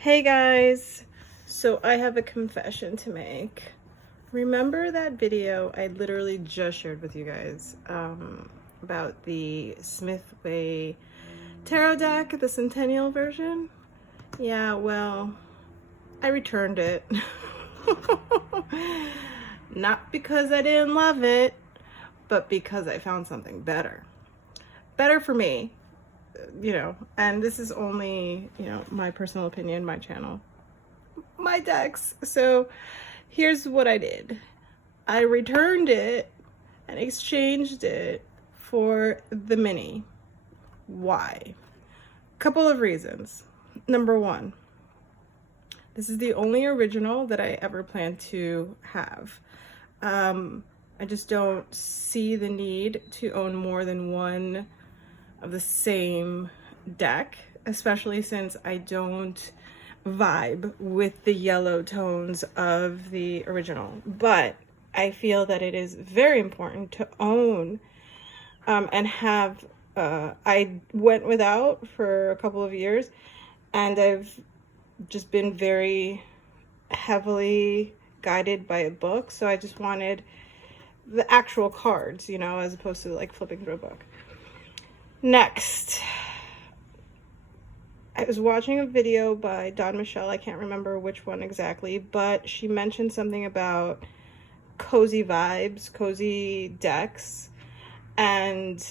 Hey guys, so I have a confession to make. Remember that video I literally just shared with you guys about the Smith-Waite Tarot deck, the Centennial version? Yeah, well, I returned it. Not because I didn't love it, but because I found something better. Better for me. And this is only, my personal opinion, my channel, my decks. So here's what I did. I returned it and exchanged it for the mini. Why? Couple of reasons. Number one, this is the only original that I ever plan to have. I just don't see the need to own more than one of the same deck, especially since I don't vibe with the yellow tones of the original. But I feel that it is very important to own and have. I went without for a couple of years, and I've just been very heavily guided by a book, so I just wanted the actual cards, as opposed to like flipping through a book. Next, I was watching a video by Don Michelle. I can't remember which one exactly, but she mentioned something about cozy vibes, cozy decks, and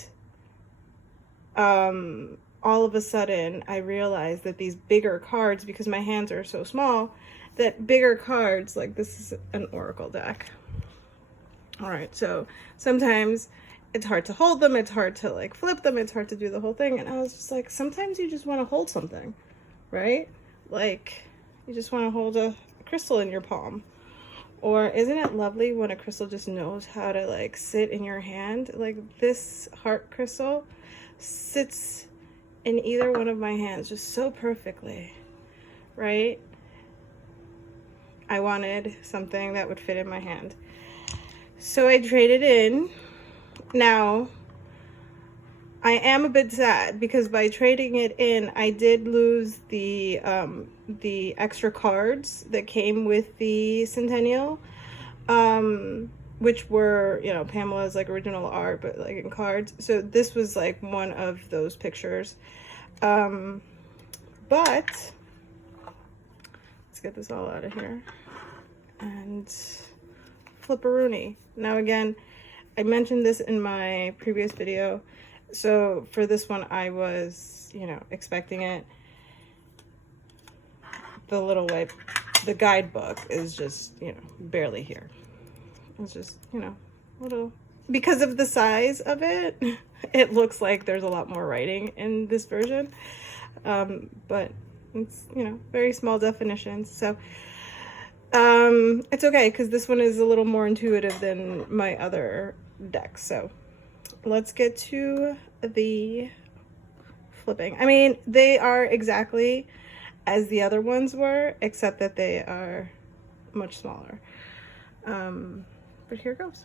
all of a sudden I realized that these bigger cards, because my hands are so small, that bigger cards, like this is an oracle deck. All right, so sometimes it's hard to hold them, it's hard to like flip them, it's hard to do the whole thing. And I was just like, sometimes you just want to hold something, right? Like you just want to hold a crystal in your palm. Or isn't it lovely when a crystal just knows how to like sit in your hand? Like this heart crystal sits in either one of my hands just so perfectly, right? I wanted something that would fit in my hand. So I traded in. Now, I am a bit sad because by trading it in, I did lose the extra cards that came with the Centennial, which were, Pamela's like original art, but like in cards. So this was like one of those pictures. But let's get this all out of here and flipperoonie. Now again, I mentioned this in my previous video. So for this one, I was, expecting it. The little white, the guidebook is just, barely here. It's just, little, because of the size of it, it looks like there's a lot more writing in this version. But it's, very small definitions. So it's okay because this one is a little more intuitive than my other decks. So let's get to the flipping. I mean, they are exactly as the other ones were, except that they are much smaller. But here goes.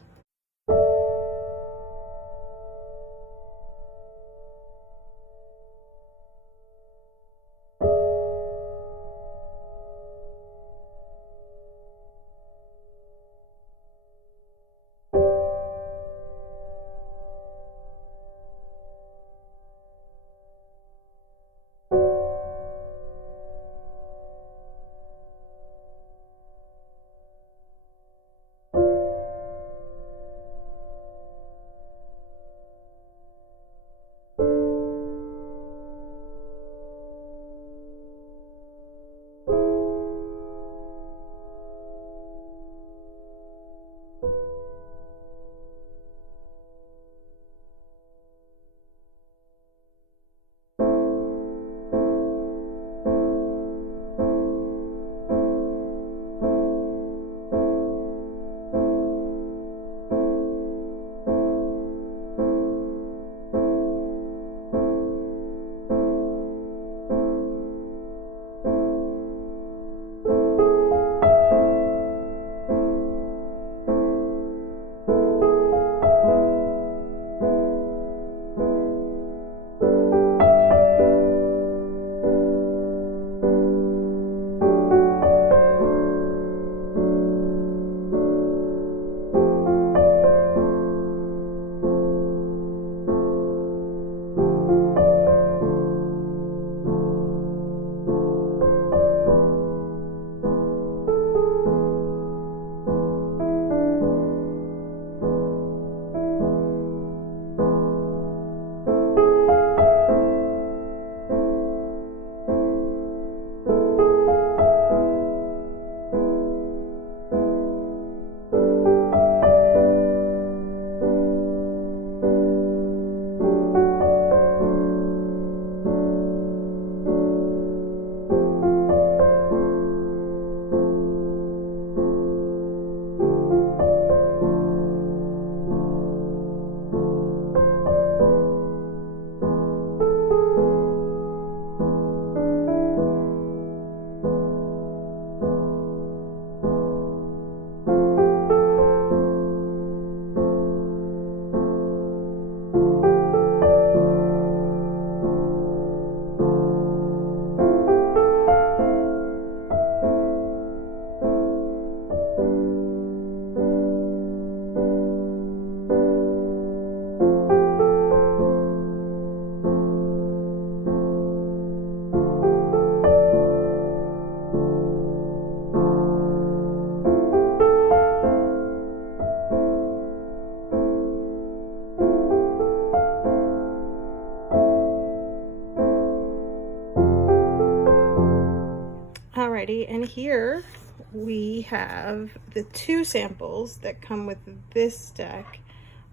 Alrighty, and here we have the 2 samples that come with this deck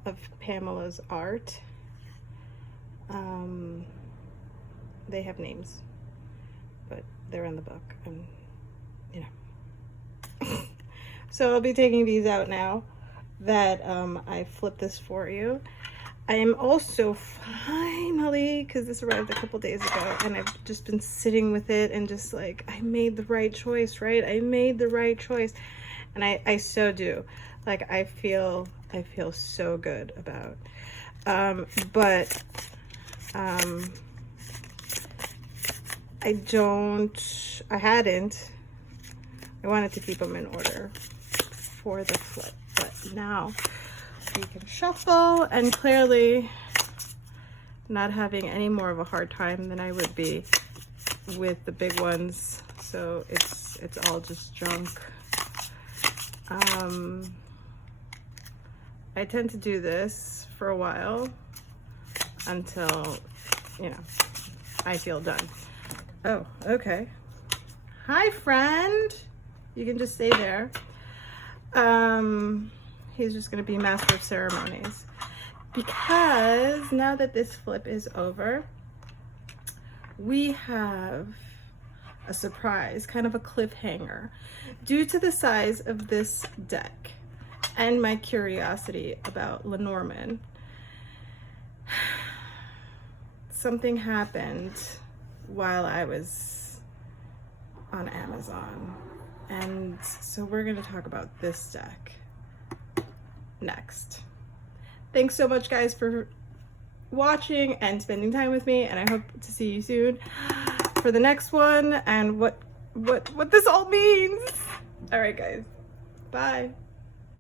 of Pamela's art. They have names, but they're in the book, and you know. So I'll be taking these out now that I flipped this for you. I am also finally, because this arrived a couple days ago, and I've just been sitting with it and just like, I made the right choice, right? I made the right choice. And I so do. Like, I feel so good about. I wanted to keep them in order for the flip, but now we can shuffle, and clearly not having any more of a hard time than I would be with the big ones, so it's all just junk. I tend to do this for a while until, you know, I feel done. Oh, okay. Hi, friend. You can just stay there. He's just going to be master of ceremonies, because now that this flip is over, we have a surprise, kind of a cliffhanger. Due to the size of this deck and my curiosity about Lenormand, something happened while I was on Amazon, and so we're going to talk about this deck next. Thanks so much, guys, for watching and spending time with me, and I hope to see you soon for the next one and what this all means. All right, guys, bye.